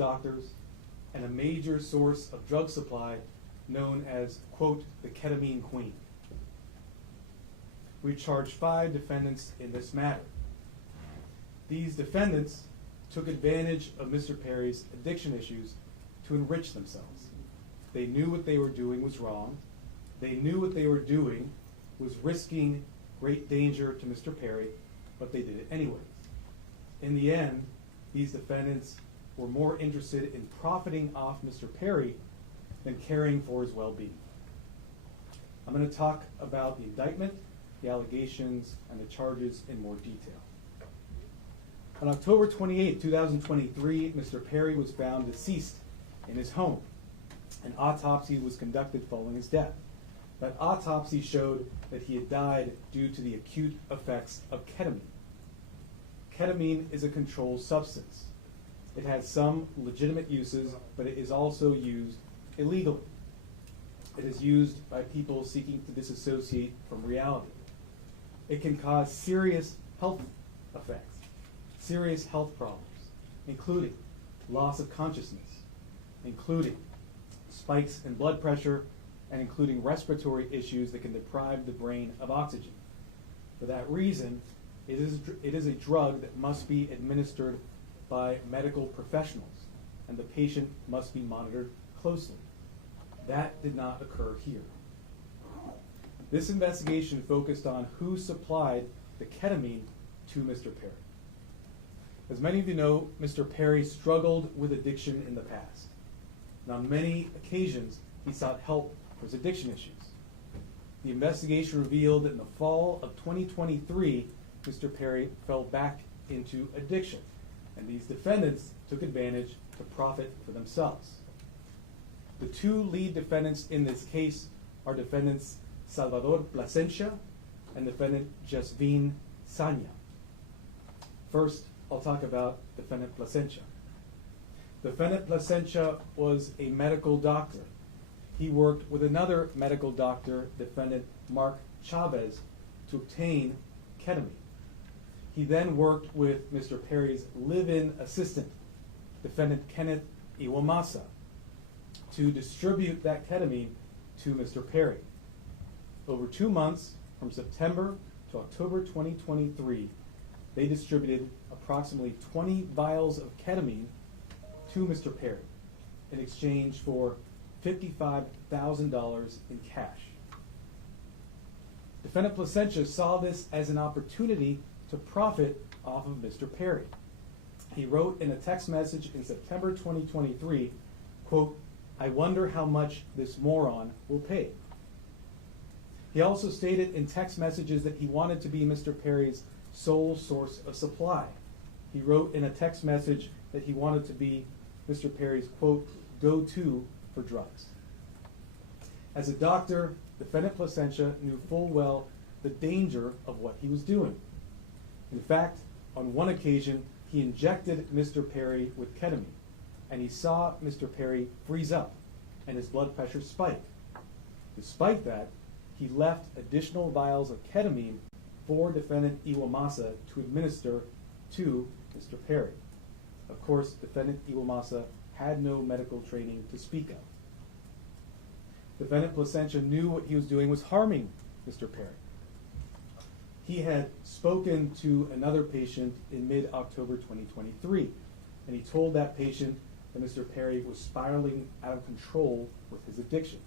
doctors, and a major source of drug supply known as, quote, the ketamine queen. We charged 5 defendants in this matter. These defendants took advantage of Mr. Perry's addiction issues to enrich themselves. They knew what they were doing was wrong. They knew what they were doing was risking great danger to Mr. Perry, but they did it anyways. In the end, these defendants were more interested in profiting off Mr. Perry than caring for his well-being. I'm going to talk about the indictment, the allegations, and the charges in more detail. On October 28, 2023, Mr. Perry was found deceased in his home. An autopsy was conducted following his death. That autopsy showed that he had died due to the acute effects of ketamine. Ketamine is a controlled substance. It has some legitimate uses, but it is also used illegally. It is used by people seeking to disassociate from reality. It can cause serious health effects, serious health problems, including loss of consciousness, including spikes in blood pressure, and including respiratory issues that can deprive the brain of oxygen. For that reason, it is a drug that must be administered by medical professionals, and the patient must be monitored closely. That did not occur here. This investigation focused on who supplied the ketamine to Mr. Perry. As many of you know, Mr. Perry struggled with addiction in the past. And on many occasions, he sought help for his addiction issues. The investigation revealed that in the fall of 2023, Mr. Perry fell back into addiction, and these defendants took advantage to profit for themselves. The 2 lead defendants in this case are defendants Salvador Plasencia and defendant Jasvin Sanya. First, I'll talk about defendant Plasencia. Defendant Plasencia was a medical doctor. He worked with another medical doctor, defendant Mark Chavez, to obtain ketamine. He then worked with Mr. Perry's live-in assistant, defendant Kenneth Iwamasa, to distribute that ketamine to Mr. Perry. Over 2 months, from September to October 2023, they distributed approximately 20 vials of ketamine to Mr. Perry in exchange for $55,000 in cash. Defendant Plasencia saw this as an opportunity to profit off of Mr. Perry. He wrote in a text message in September 2023, quote, "I wonder how much this moron will pay." He also stated in text messages that he wanted to be Mr. Perry's sole source of supply. He wrote in a text message that he wanted to be Mr. Perry's, quote, "go-to for drugs." As a doctor, defendant Plasencia knew full well the danger of what he was doing. In fact, on one occasion, he injected Mr. Perry with ketamine, and he saw Mr. Perry freeze up and his blood pressure spike. Despite that, he left additional vials of ketamine for defendant Iwamasa to administer to Mr. Perry. Of course, defendant Iwamasa had no medical training to speak of. Defendant Plasencia knew what he was doing was harming Mr. Perry. He had spoken to another patient in mid-October 2023, and he told that patient that Mr. Perry was spiraling out of control with his addiction.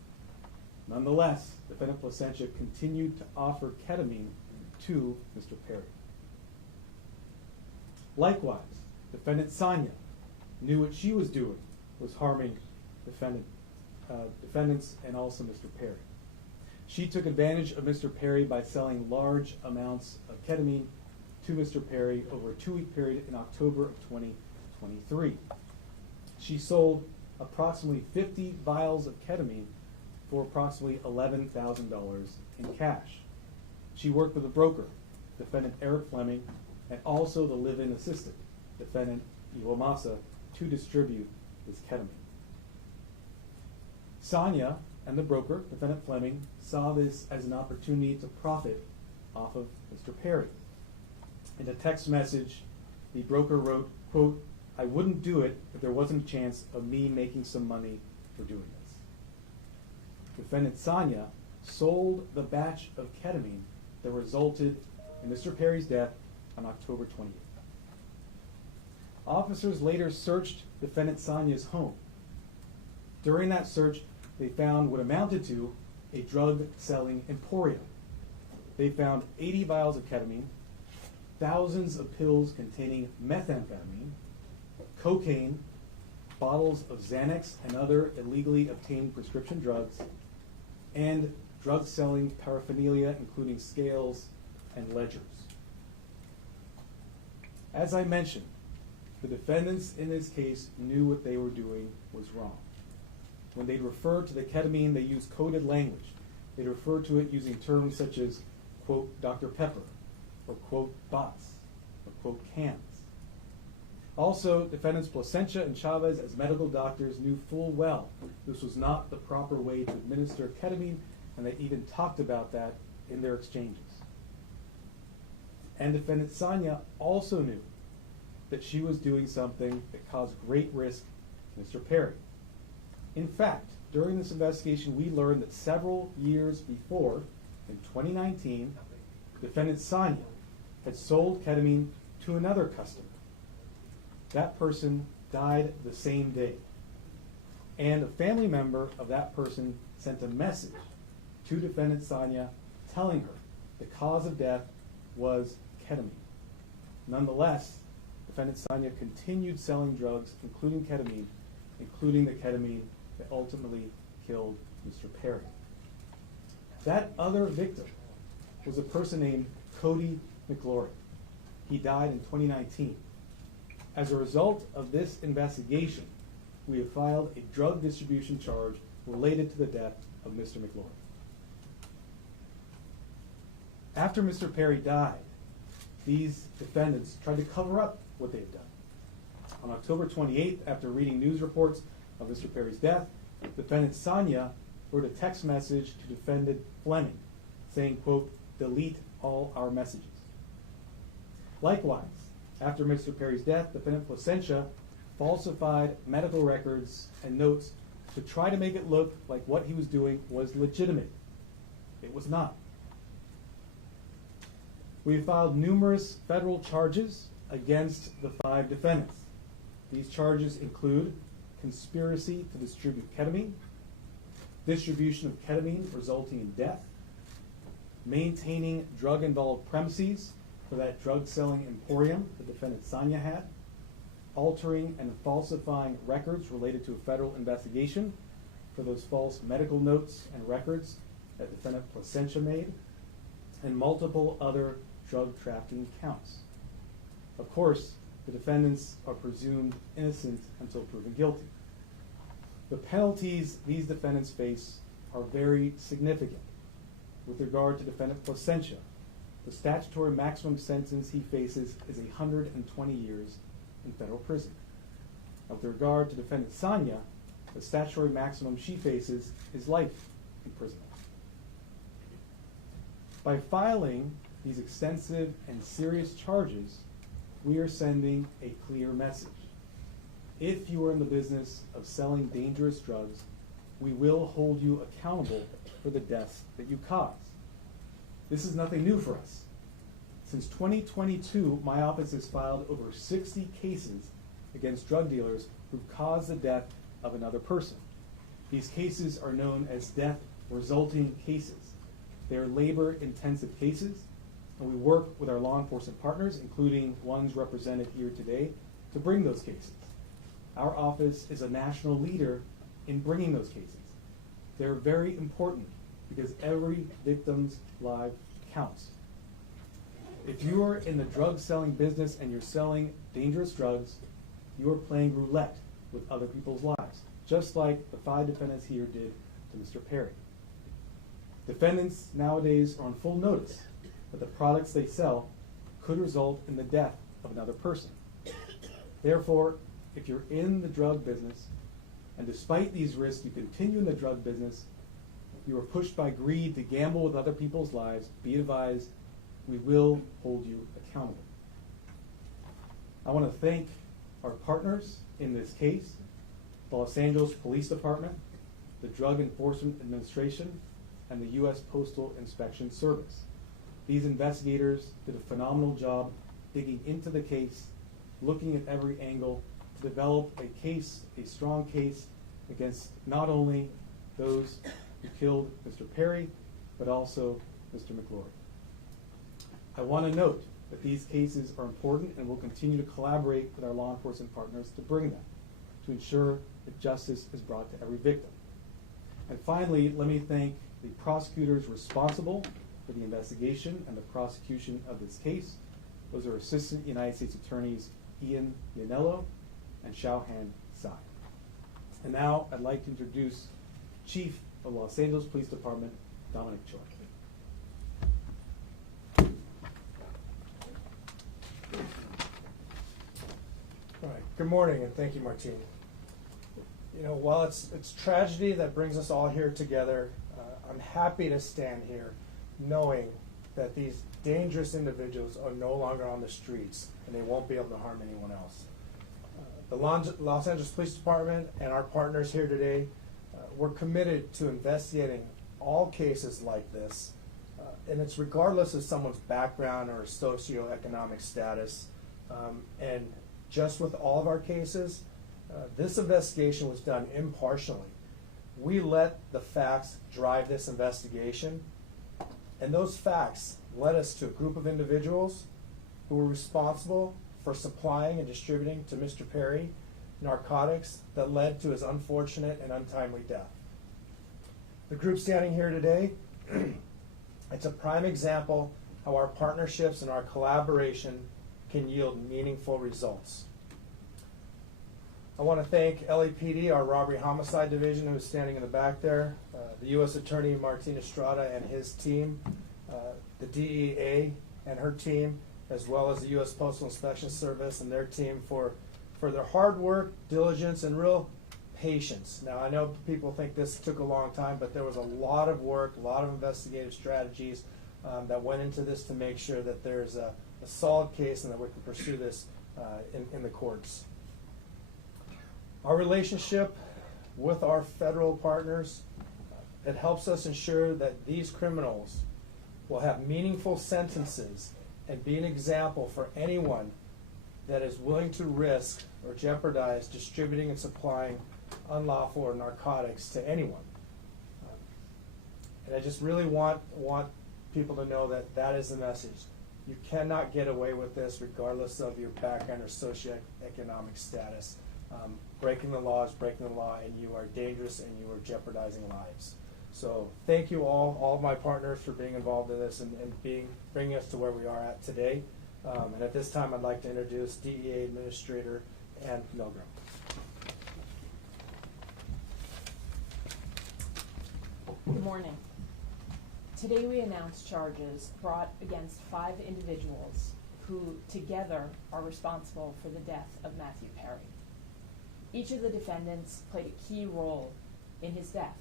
Nonetheless, defendant Plasencia continued to offer ketamine to Mr. Perry. Likewise, defendant Sanya knew what she was doing was harming defendants and also Mr. Perry. She took advantage of Mr. Perry by selling large amounts of ketamine to Mr. Perry over a 2-week period in October of 2023. She sold approximately 50 vials of ketamine for approximately $11,000 in cash. She worked with a broker, defendant Eric Fleming, and also the live-in assistant, defendant Iwamasa, to distribute this ketamine. Sanya and the broker, defendant Fleming, saw this as an opportunity to profit off of Mr. Perry. In a text message, the broker wrote, quote, I wouldn't do it if there wasn't a chance of me making some money for doing this. Defendant Sonia sold the batch of ketamine that resulted in Mr. Perry's death on October 28th. Officers later searched defendant Sonia's home. During that search, they found what amounted to a drug-selling emporium. They found 80 vials of ketamine, thousands of pills containing methamphetamine, cocaine, bottles of Xanax and other illegally obtained prescription drugs, and drug-selling paraphernalia, including scales and ledgers. As I mentioned, the defendants in this case knew what they were doing was wrong. When they referred to the ketamine, they used coded language. They referred to it using terms such as, quote, Dr. Pepper, or quote, bots, or quote, cans. Also, defendants Placencia and Chavez, as medical doctors, knew full well this was not the proper way to administer ketamine, and they even talked about that in their exchanges. And defendant Sonia also knew that she was doing something that caused great risk to Mr. Perry. In fact, during this investigation, we learned that several years before, in 2019, defendant Sonia had sold ketamine to another customer. That person died the same day. And a family member of that person sent a message to defendant Sonia telling her the cause of death was ketamine. Nonetheless, defendant Sonia continued selling drugs, including the ketamine that ultimately killed Mr. Perry. That other victim was a person named Cody McLaurin. He died in 2019. As a result of this investigation, we have filed a drug distribution charge related to the death of Mr. McLaurin. After Mr. Perry died, these defendants tried to cover up what they had done. On October 28th, after reading news reports of Mr. Perry's death, defendant Sonia wrote a text message to defendant Fleming saying, quote, delete all our messages. Likewise, after Mr. Perry's death, defendant Placencia falsified medical records and notes to try to make it look like what he was doing was legitimate. It was not. We have filed numerous federal charges against the 5 defendants. These charges include conspiracy to distribute ketamine, distribution of ketamine resulting in death, maintaining drug-involved premises for that drug-selling emporium the defendant Sonia had, altering and falsifying records related to a federal investigation for those false medical notes and records that defendant Placencia made, and multiple other drug trafficking counts. Of course, the defendants are presumed innocent until proven guilty. The penalties these defendants face are very significant. With regard to defendant Placencia, the statutory maximum sentence he faces is 120 years in federal prison. With regard to defendant Sonia, the statutory maximum she faces is life imprisonment. By filing these extensive and serious charges, we are sending a clear message. If you are in the business of selling dangerous drugs, we will hold you accountable for the deaths that you cause. This is nothing new for us. Since 2022, my office has filed over 60 cases against drug dealers who caused the death of another person. These cases are known as death resulting cases. They are labor-intensive cases, and we work with our law enforcement partners, including ones represented here today, to bring those cases. Our office is a national leader in bringing those cases. They're very important because every victim's life counts. If you are in the drug selling business and you're selling dangerous drugs, you are playing roulette with other people's lives, just like the 5 defendants here did to Mr. Perry. Defendants nowadays are on full notice that the products they sell could result in the death of another person. Therefore, if you're in the drug business, and despite these risks you continue in the drug business, you are pushed by greed to gamble with other people's lives, be advised, we will hold you accountable. I want to thank Our partners in this case, the Los Angeles Police Department, the Drug Enforcement Administration, and the U.S. Postal Inspection Service. These investigators did a phenomenal job digging into the case, looking at every angle to develop a case, a strong case, against not only those who killed Mr. Perry, but also Mr. McLaury. I want to note that these cases are important and will continue to collaborate with our law enforcement partners to bring them, to ensure that justice is brought to every victim. And finally, let me thank the prosecutors responsible for the investigation and the prosecution of this case. Those are Assistant United States Attorneys Ian Iannello and Xiaohan Tsai. And now I'd like to introduce Chief of Los Angeles Police Department, Dominic Choi. All right. Good morning, and thank you, Martine. You know, while it's tragedy that brings us all here together, I'm happy to stand here knowing that these dangerous individuals are no longer on the streets and they won't be able to harm anyone else. The Los Angeles Police Department and our partners here today, we're committed to investigating all cases like this, and it's regardless of someone's background or socioeconomic status. And just with all of our cases, this investigation was done impartially. We let the facts drive this investigation, and those facts led us to a group of individuals who were responsible for supplying and distributing to Mr. Perry narcotics that led to his unfortunate and untimely death. The group standing here today, it's a prime example how our partnerships and our collaboration can yield meaningful results. I want to thank LAPD, our Robbery Homicide Division, who is standing in the back there, the U.S. Attorney Martin Estrada and his team, the DEA and her team, as well as the U.S. Postal Inspection Service and their team for their hard work, diligence, and real patience. Now, I know people think this took a long time, but there was a lot of work, a lot of investigative strategies that went into this to make sure that there's a solid case and that we can pursue this in the courts. Our relationship with our federal partners, it helps us ensure that these criminals will have meaningful sentences and be an example for anyone that is willing to risk or jeopardize distributing and supplying unlawful or narcotics to anyone. And I just really want people to know that that is the message. You cannot get away with this regardless of your background or socioeconomic status. Breaking the law is breaking the law, and you are dangerous and you are jeopardizing lives. So thank you all of my partners for being involved in this and bringing us to where we are at today. And at this time, I'd like to introduce DEA Administrator Ann Milgram. Good morning. Today we announce charges brought against 5 individuals who together are responsible for the death of Matthew Perry. Each of the defendants played a key role in his death.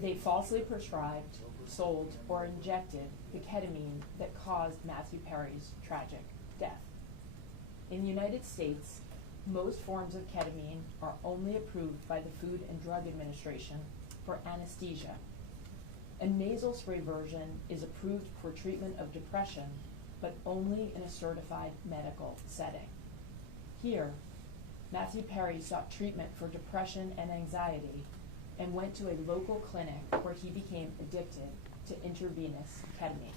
They falsely prescribed, sold, or injected the ketamine that caused Matthew Perry's tragic death. In the United States, most forms of ketamine are only approved by the Food and Drug Administration for anesthesia. A nasal spray version is approved for treatment of depression, but only in a certified medical setting. Here, Matthew Perry sought treatment for depression and anxiety and went to a local clinic where he became addicted to intravenous ketamine.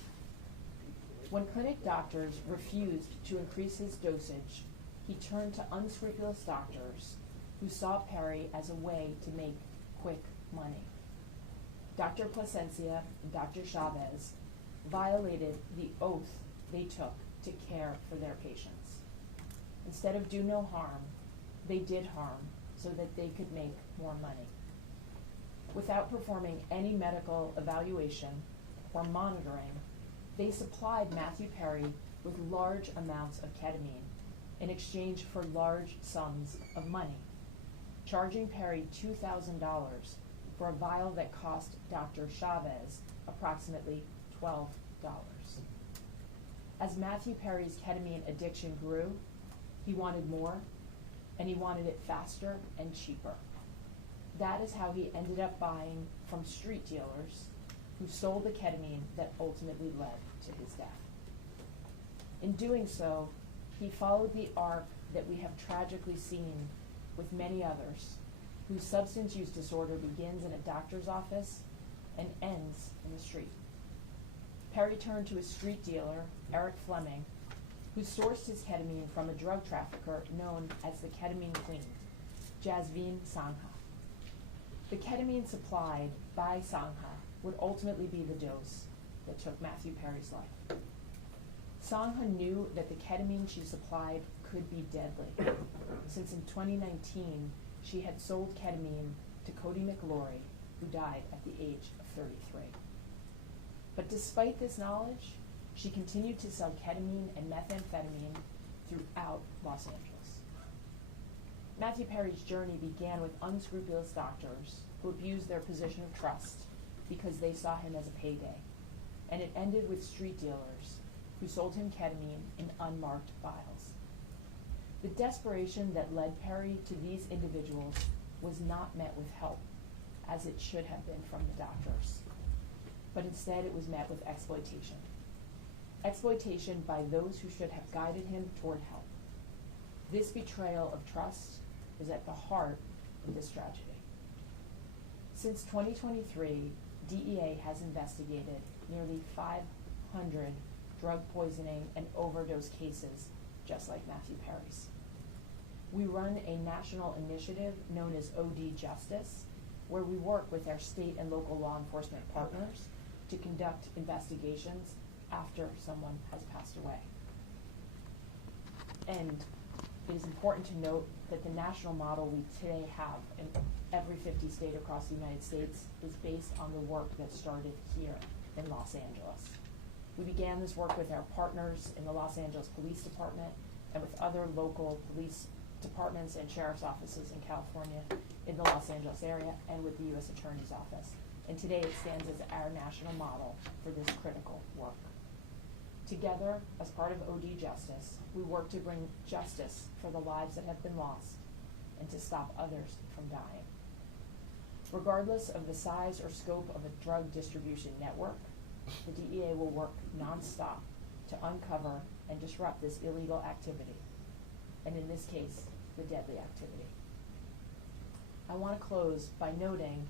When clinic doctors refused to increase his dosage, he turned to unscrupulous doctors who saw Perry as a way to make quick money. Dr. Plasencia and Dr. Chavez violated the oath they took to care for their patients. Instead of do no harm, they did harm so that they could make more money. Without performing any medical evaluation or monitoring, they supplied Matthew Perry with large amounts of ketamine in exchange for large sums of money, charging Perry $2,000 for a vial that cost Dr. Chavez approximately $12. As Matthew Perry's ketamine addiction grew, he wanted more and he wanted it faster and cheaper. That is how he ended up buying from street dealers who sold the ketamine that ultimately led to his death. In doing so, he followed the arc that we have tragically seen with many others, whose substance use disorder begins in a doctor's office and ends in the street. Perry turned to a street dealer, Eric Fleming, who sourced his ketamine from a drug trafficker known as the ketamine queen, Jasveen Sangha. The ketamine supplied by Sangha would ultimately be the dose that took Matthew Perry's life. Sangha knew that the ketamine she supplied could be deadly, since in 2019 she had sold ketamine to Cody McLaury, who died at the age of 33. But despite this knowledge, she continued to sell ketamine and methamphetamine throughout Los Angeles. Matthew Perry's journey began with unscrupulous doctors who abused their position of trust because they saw him as a payday, and it ended with street dealers who sold him ketamine in unmarked vials. The desperation that led Perry to these individuals was not met with help, as it should have been from the doctors, but instead it was met with exploitation. Exploitation by those who should have guided him toward help. This betrayal of trust is at the heart of this tragedy. Since 2023, DEA has investigated nearly 500 drug poisoning and overdose cases just like Matthew Perry's. We run a national initiative known as OD Justice, where we work with our state and local law enforcement partners to conduct investigations after someone has passed away. And it is important to note that the national model we today have in every 50 state across the United States is based on the work that started here in Los Angeles. We began this work with our partners in the Los Angeles Police Department and with other local police departments and sheriff's offices in California, in the Los Angeles area, and with the U.S. Attorney's Office. And today it stands as our national model for this critical work. Together, as part of OD Justice, we work to bring justice for the lives that have been lost and to stop others from dying. Regardless of the size or scope of a drug distribution network, the DEA will work nonstop to uncover and disrupt this illegal activity, and in this case, the deadly activity. I want to close by noting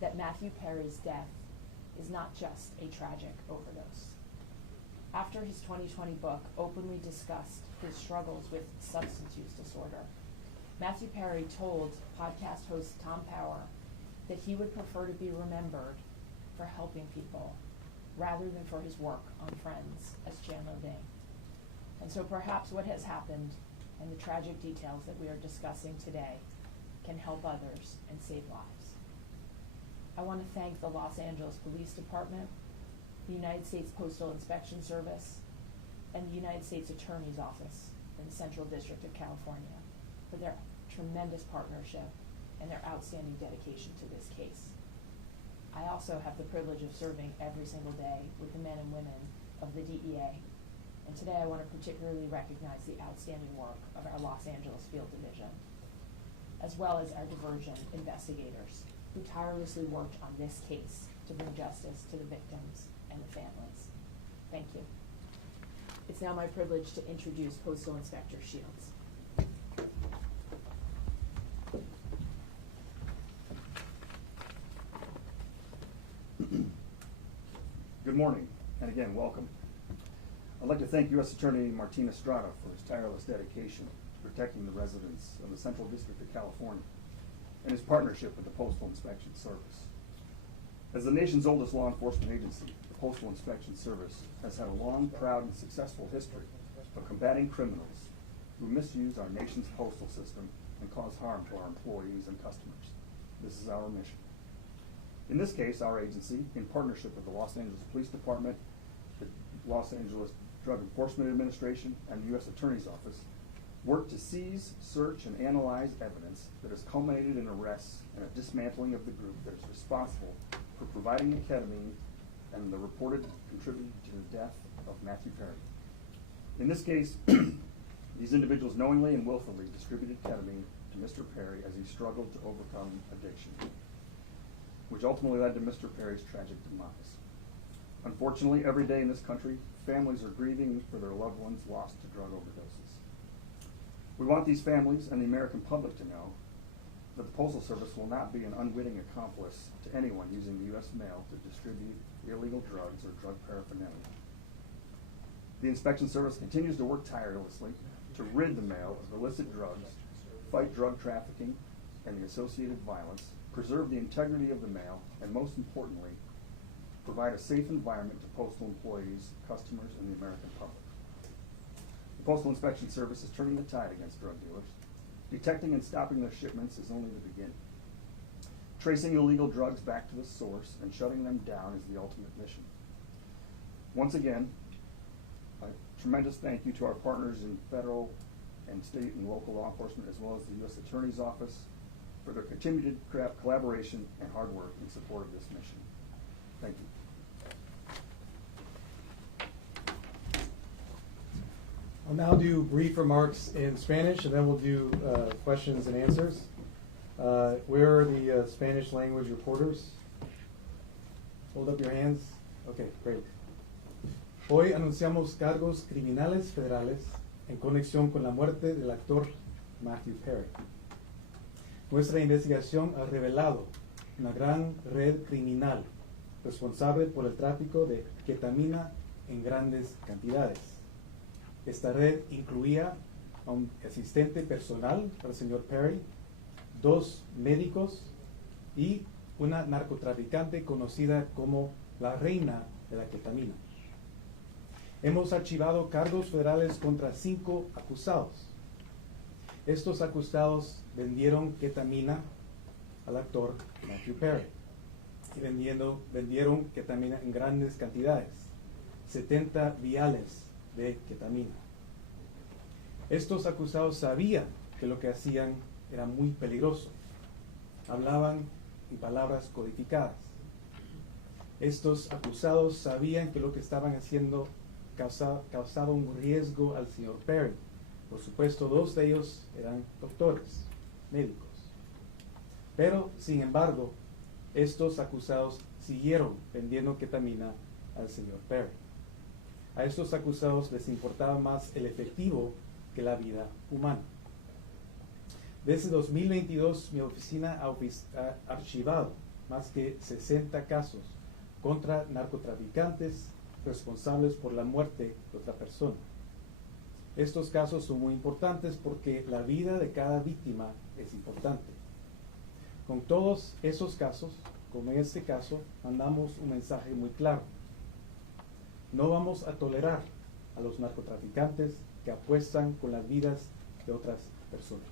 that Matthew Perry's death is not just a tragic overdose. After his 2020 book openly discussed his struggles with substance use disorder, Matthew Perry told podcast host Tom Power that he would prefer to be remembered for helping people rather than for his work on Friends as Chandler Bing. And so perhaps what has happened and the tragic details that we are discussing today can help others and save lives. I want to thank the Los Angeles Police Department, the United States Postal Inspection Service, and the United States Attorney's Office in the Central District of California for their tremendous partnership and their outstanding dedication to this case. I also have the privilege of serving every single day with the men and women of the DEA, and today I want to particularly recognize the outstanding work of our Los Angeles Field Division, as well as our diversion investigators who tirelessly worked on this case to bring justice to the victims and the families. Thank you. It's now my privilege to introduce Postal Inspector Shields. Good morning, and again, welcome. I'd like to thank U.S. Attorney Martin Estrada for his tireless dedication to protecting the residents of the Central District of California and his partnership with the Postal Inspection Service. As the nation's oldest law enforcement agency, the Postal Inspection Service has had a long, proud, and successful history of combating criminals who misuse our nation's postal system and cause harm to our employees and customers. This is our mission. In this case, our agency, in partnership with the Los Angeles Police Department, the Los Angeles Drug Enforcement Administration, and the U.S. Attorney's Office, worked to seize, search, and analyze evidence that has culminated in arrests and a dismantling of the group that is responsible for providing the ketamine and the reported contributed to the death of Matthew Perry. In this case, these individuals knowingly and willfully distributed ketamine to Mr. Perry as he struggled to overcome addiction, which ultimately led to Mr. Perry's tragic demise. Unfortunately, every day in this country, families are grieving for their loved ones lost to drug overdoses. We want these families and the American public to know that the Postal Service will not be an unwitting accomplice to anyone using the U.S. mail to distribute illegal drugs or drug paraphernalia. The Inspection Service continues to work tirelessly to rid the mail of illicit drugs, fight drug trafficking and the associated violence, preserve the integrity of the mail, and most importantly, provide a safe environment to postal employees, customers, and the American public. The Postal Inspection Service is turning the tide against drug dealers. Detecting and stopping their shipments is only the beginning. Tracing illegal drugs back to the source and shutting them down is the ultimate mission. Once again, a tremendous thank you to our partners in federal and state and local law enforcement, as well as the U.S. Attorney's Office, for their continued collaboration and hard work in support of this mission. Thank you. I'll now do brief remarks in Spanish, and then we'll do questions and answers. Where are the Spanish language reporters? Hold up your hands. Okay, great. Hoy anunciamos cargos criminales federales en conexión con la muerte del actor Matthew Perry. Nuestra investigación ha revelado una gran red criminal responsable por el tráfico de ketamina en grandes cantidades. Esta red incluía a un asistente personal para el señor Perry, 2 médicos y una narcotraficante conocida como la reina de la ketamina. Hemos archivado cargos federales contra 5 acusados. Estos acusados vendieron ketamina al actor Matthew Perry y vendieron ketamina en grandes cantidades, 70 viales de ketamina. Estos acusados sabían que lo que hacían era muy peligroso. Hablaban en palabras codificadas. Estos acusados sabían que lo que estaban haciendo causaba un riesgo al señor Perry. Por supuesto, 2 de ellos eran doctores, médicos. Pero, sin embargo, estos acusados siguieron vendiendo ketamina al señor Perry. A estos acusados les importaba más el efectivo que la vida humana. Desde 2022, mi oficina ha archivado más que 60 casos contra narcotraficantes responsables por la muerte de otra persona. Estos casos son muy importantes porque la vida de cada víctima es importante. Con todos esos casos, como en este caso, mandamos un mensaje muy claro. No vamos a tolerar a los narcotraficantes que apuestan con las vidas de otras personas.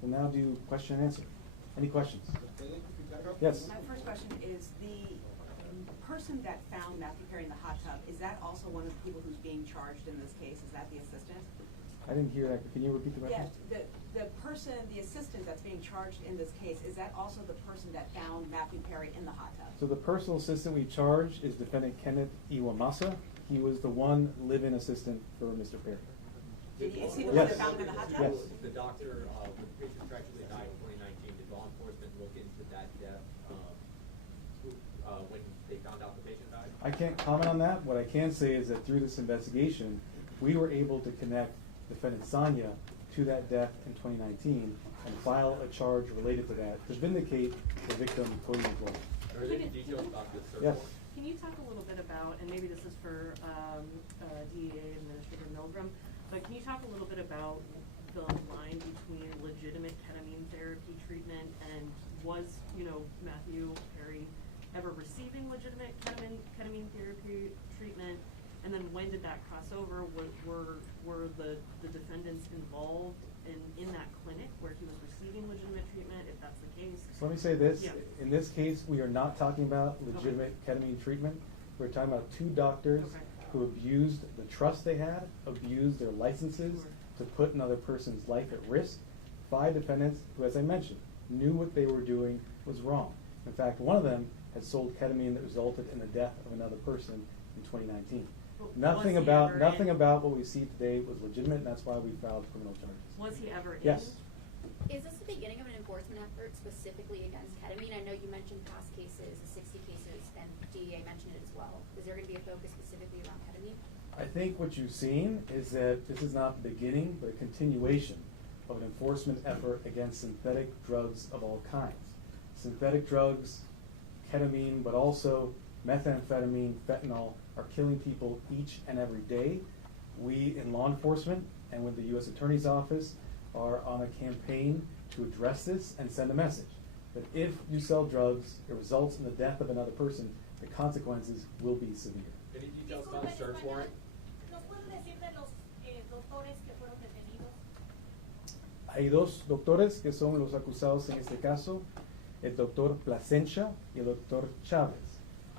We'll now do question and answer. Any questions? Yes. My first question is, the person that found Matthew Perry in the hot tub, is that also one of the people who's being charged in this case? Is that the assistant? I didn't hear that. Can you repeat the question? Yes, the person, the assistant that's being charged in this case, is that also the person that found Matthew Perry in the hot tub? So the personal assistant we charged is defendant Kenneth Iwamasa. He was the one live-in assistant for Mr. Perry. Is he the one Yes. that found him in the hot tub? Yes. The doctor, when the patient tragically died in 2019, did law enforcement look into that death when they found out the patient died? I can't comment on that. What I can say is that through this investigation, we were able to connect defendant Sonia to that death in 2019 and file a charge related to that to vindicate the victim, Cody McGuire. Are there any details about this search Yes. warrant? Can you talk a little bit about, and maybe this is for DEA Administrator Milgram, but can you talk a little bit about the line between legitimate ketamine therapy treatment and was, Matthew Perry ever receiving legitimate ketamine therapy treatment? And then when did that cross over? Were the defendants involved in that clinic where he was receiving legitimate treatment, if that's the case? So let me say this. Yeah. In this case, we are not talking about legitimate ketamine treatment. We're talking about 2 doctors Okay. who abused the trust they had, abused their licenses Sure. to put another person's life at risk. 5 defendants who, as I mentioned, knew what they were doing was wrong. In fact, one of them had sold ketamine that resulted in the death of another person in 2019. Was Nothing he about ever nothing in- about what we see today was legitimate, and that's why we filed criminal charges. Was he ever in? Yes. Is this the beginning of an enforcement effort specifically against ketamine? I know you mentioned past cases, 60 cases, and DEA mentioned it as well. Is there going to be a focus specifically around ketamine? I think what you've seen is that this is not the beginning, but a continuation of an enforcement effort against synthetic drugs of all kinds. Synthetic drugs, ketamine, but also methamphetamine, fentanyl, are killing people each and every day. We in law enforcement and with the U.S. Attorney's Office are on a campaign to address this and send a message that if you sell drugs, it results in the death of another person, the consequences will be severe. Any details about the search warrant? ¿Nos puede decir de los doctores que fueron detenidos? Hay dos doctores que son los acusados en este caso, el doctor Plasencia y el doctor Chávez.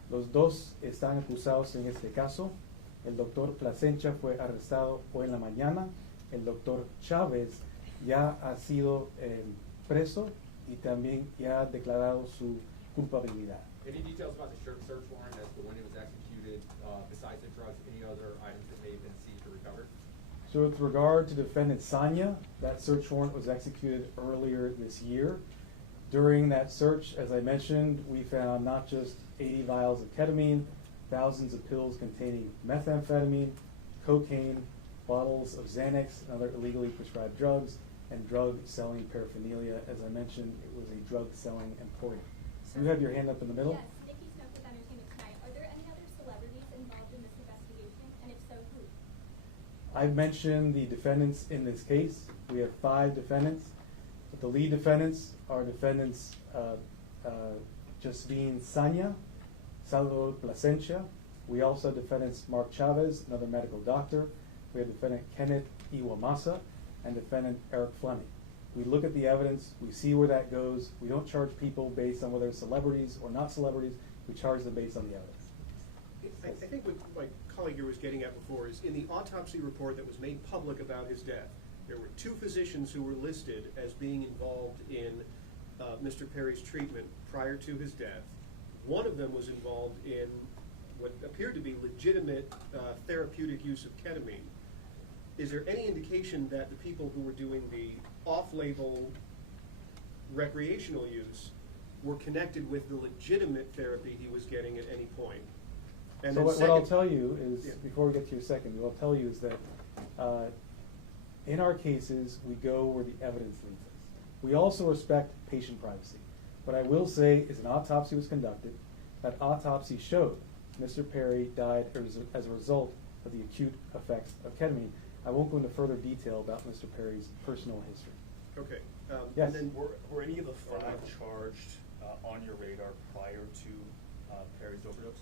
Los dos están acusados en este caso. El doctor Plasencia fue arrestado hoy en la mañana. El doctor Chávez ya ha sido preso y también ya ha declarado su culpabilidad. Any details about the search warrant as to when it was executed, besides the drugs, any other items that may have been seized or recovered? So with regard to defendant Sanya, that search warrant was executed earlier this year. During that search, as I mentioned, we found not just 80 vials of ketamine, thousands of pills containing methamphetamine, cocaine, bottles of Xanax and other illegally prescribed drugs, and drug-selling paraphernalia. As I mentioned, it was a drug-selling emporium. You have your hand up in the middle? Yes, Nikki Snow with Entertainment Tonight. Are there any other celebrities involved in this investigation? And if so, who? I've mentioned the defendants in this case. We have 5 defendants. But the lead defendants are defendants Justine Sanya, Salvador Plasencia. We also have defendants Mark Chavez, another medical doctor. We have defendant Kenneth Iwamasa and defendant Eric Fleming. We look at the evidence, we see where that goes. We don't charge people based on whether they're celebrities or not celebrities. We charge them based on the evidence. I think what my colleague here was getting at before is in the autopsy report that was made public about his death, there were 2 physicians who were listed as being involved in Mr. Perry's treatment prior to his death. One of them was involved in what appeared to be legitimate therapeutic use of ketamine. Is there any indication that the people who were doing the off-label recreational use were connected with the legitimate therapy he was getting at any point? And So then what I'll second- tell you is, Yeah. before we get to your second, what I'll tell you is that in our cases, we go where the evidence leads us. We also respect patient privacy. What I will say is an autopsy was conducted. That autopsy showed Mr. Perry died as a result of the acute effects of ketamine. I won't go into further detail about Mr. Perry's personal history. Okay. Yes. And then Were any of the 5 charged on your radar prior to Perry's overdose?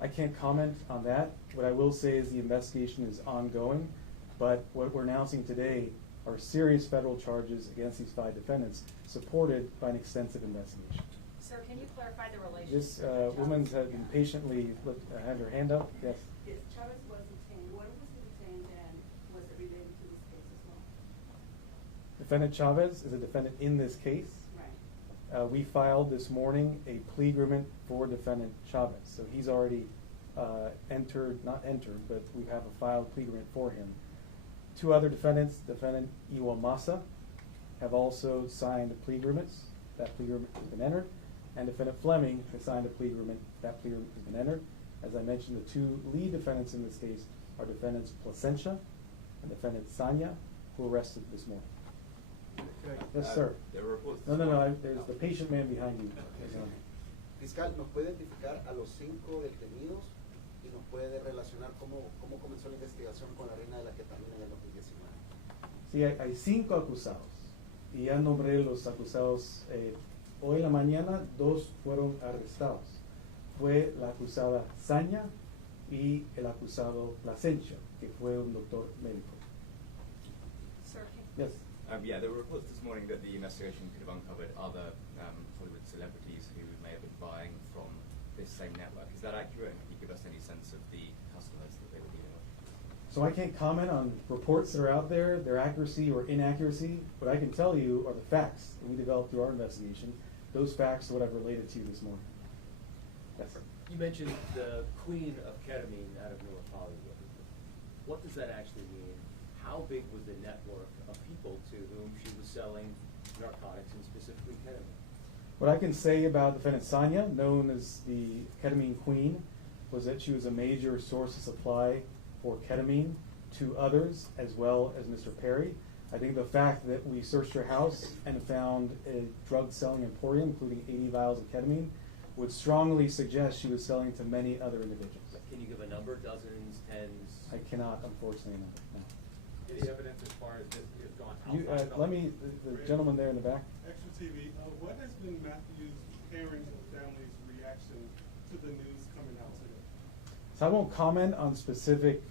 I can't comment on that. What I will say is the investigation is ongoing, but what we're announcing today are serious federal charges against these 5 defendants, supported by an extensive investigation. Sir, can you clarify the relationship? This woman has been patiently had her hand up. Yes. If Chavez was detained, when was he detained and was it related to this case as well? Defendant Chavez is a defendant in this case. Right. We filed this morning a plea agreement for defendant Chavez. So he's already not entered, but we have a filed plea agreement for him. 2 other defendants, defendant Iwamasa, have also signed plea agreements. That plea agreement has been entered. And defendant Fleming has signed a plea agreement. That plea agreement has been entered. As I mentioned, the 2 lead defendants in this case are defendants Plasencia and defendant Sanya, who were arrested this morning. Yes, sir. There were reports No, this morning. there's the patient man behind you. Fiscal, ¿nos puede identificar a los 5 detenidos y nos puede relacionar cómo comenzó la investigación con la reina de la ketamina en el 2019? Sí, hay 5 acusados. Y ya nombré los acusados. Hoy en la mañana 2 fueron arrestados. Fue la acusada Sanya y el acusado Plasencia, que fue un doctor médico. Sir, Yes. Yeah, there were reports this morning that the investigation could have uncovered other Hollywood celebrities who may have been buying from this same network. Is that accurate? And can you give us any sense of the customers that they were dealing with? So I can't comment on reports that are out there, their accuracy or inaccuracy. What I can tell you are the facts that we developed through our investigation. Those facts are what I've related to you this morning. Yes. You mentioned the queen of ketamine out of North Hollywood. What does that actually mean? how big was the network of people to whom she was selling narcotics and specifically ketamine? What I can say about defendant Sonia, known as the ketamine queen, was that she was a major source of supply for ketamine to others as well as Mr. Perry. I think the fact that we searched her house and found a drug selling emporium, including 80 vials of ketamine, would strongly suggest she was selling to many other individuals. Can you give a number, dozens, tens? I cannot, unfortunately, no. Any evidence as far as this has gone You, outside? let me, the gentleman there in the back. Extra TV, what has been Matthew's parents and family's reaction to the news coming out today? So I won't comment on specific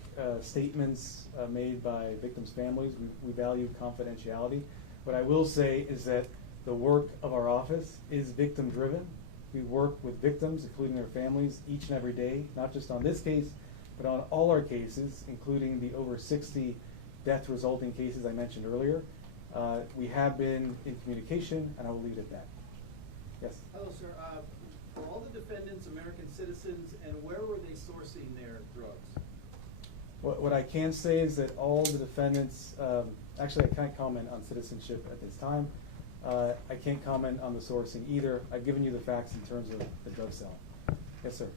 statements made by victims' families. We value confidentiality. What I will say is that the work of our office is victim-driven. We work with victims, including their families, each and every day, not just on this case, but on all our cases, including the over 60 death-resulting cases I mentioned earlier. We have been in communication, and I will leave it at that. Yes? Hello, sir. Were all the defendants American citizens, and where were they sourcing their drugs? What I can say is that all the defendants, actually I can't comment on citizenship at this time. I can't comment on the sourcing either. I've given you the facts in terms of the drug sale. Yes, sir.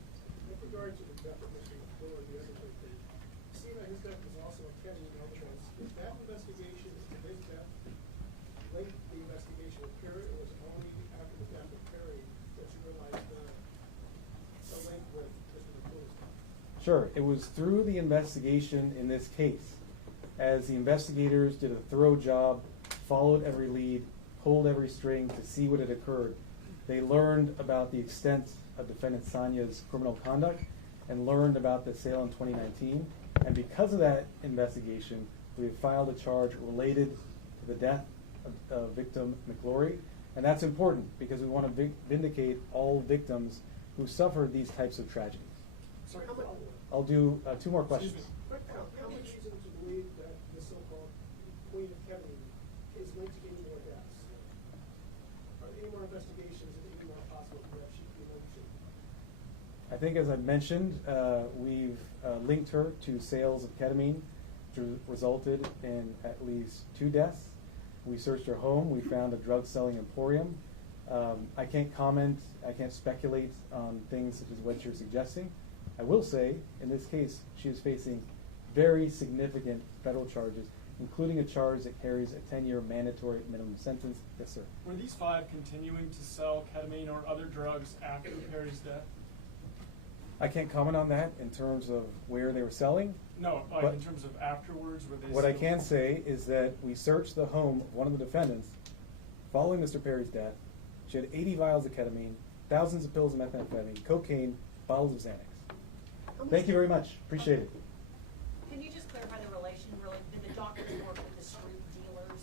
With regard to the death of Mr. McClure, the other victim, it seemed that his death was also a ketamine overdose. Is that investigation into his death linked to the investigation of Perry, or was it only after the death of Perry that you realized the link with Mr. McClure's death? Sure. It was through the investigation in this case, as the investigators did a thorough job, followed every lead, pulled every string to see what had occurred. They learned about the extent of defendant Sonia's criminal conduct and learned about the sale in 2019. And because of that investigation, we have filed a charge related to the death of victim McClure. And that's important because we want to vindicate all victims who suffered these types of tragedies. So how much? I'll do 2 more questions. How much reason to believe that the so-called queen of ketamine is linked to any more deaths? Are there any more investigations and any more possible that she could be linked to? I think, as I mentioned, we've linked her to sales of ketamine, which resulted in at least 2 deaths. We searched her home. We found a drug-selling emporium. I can't comment. I can't speculate on things such as what you're suggesting. I will say, in this case, she is facing very significant federal charges, including a charge that carries a 10-year mandatory minimum sentence. Yes, sir. Were these 5 continuing to sell ketamine or other drugs after Perry's death? I can't comment on that in terms of where they were selling. No, like in terms of afterwards, were they What I can say is that we searched the home of one of the defendants following Mr. Perry's death. She had 80 vials of ketamine, thousands of pills of methamphetamine, cocaine, bottles of Xanax. Thank you very much. Appreciate it. Can you just clarify the relation, really? Did the doctors work with the street dealers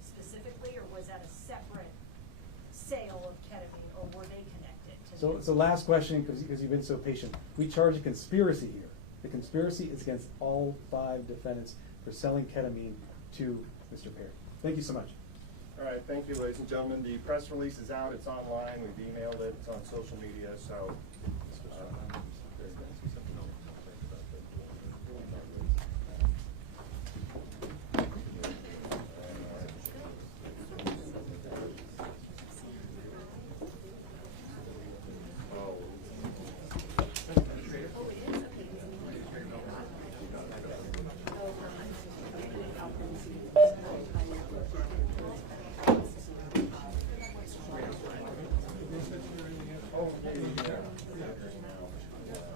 specifically, or was that a separate sale of ketamine, or were they connected? So last question, because you've been so patient. We charge a conspiracy here. The conspiracy is against all 5 defendants for selling ketamine to Mr. Perry. Thank you so much. All right, thank you, ladies and gentlemen. The press release is out. It's online. We've emailed it. It's on social media. So.